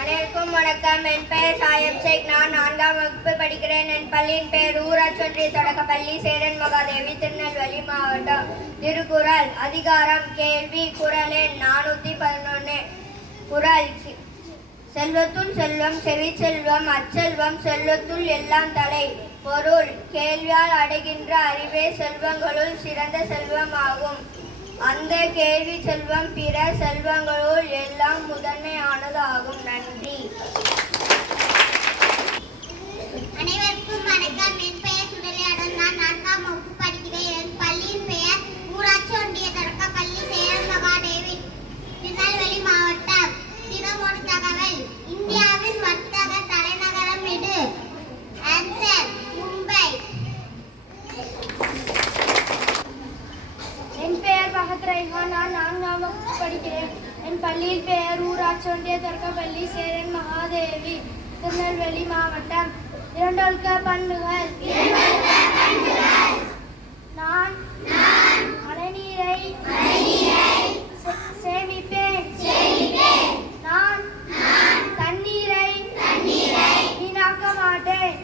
அனைவருக்கும் வணக்கம். என் பெயர் சாயப் ஷேக். நான் 4ஆம் வகுப்பு படிக்கிறேன். என் பள்ளியின் பெயர் ஊராட்சி ஒன்றிய தொடக்கப்பள்ளி சேரன் மகாதேவி, திருநெல்வேலி மாவட்டம். திருக்குறள் அதிகாரம் கேள்வி. குறள் எண் 411. குறள்: செல்வத்துள் செல்வம், செவி செல்வம், அச்செல்வம், செல்வத்துள் எல்லாம் தலை. பொருள்: கேள்வியால் அடைகின்ற அறிவே செல்வங்களுள் சிறந்த செல்வமாகும். அந்த கேள்வி செல்வம் பிற செல்வங்களுள் எல்லாம் முதன்மையானதாகும். நன்றி. அனைவருக்கும் வணக்கம். என் பெயர் சுடலையாடன். நான் 4ஆம் வகுப்பு படிக்கிறேன். என் பள்ளியின் பெயர் ஊராட்சி ஒன்றிய தொடக்கப்பள்ளி சேரன் மகாதேவி, திருநெல்வேலி மாவட்டம். தினம் ஒரு தகவல். இந்தியாவின் வர்த்தக தலைநகரம் எது? ஆன்சர்: மும்பை. என் பெயர் பகத் ரைஹான். நான் 4ஆம் வகுப்பு படிக்கிறேன். என் பள்ளியின் பெயர் ஊராட்சி ஒன்றிய தொடக்கப்பள்ளி சேரன் மகாதேவி, திருநெல்வேலி மாவட்டம். இரண்டொழுக்க பண்புகள். நான் மழைநீரை சேமிப்பேன். நான் தண்ணீரை வீணாக்க மாட்டேன்.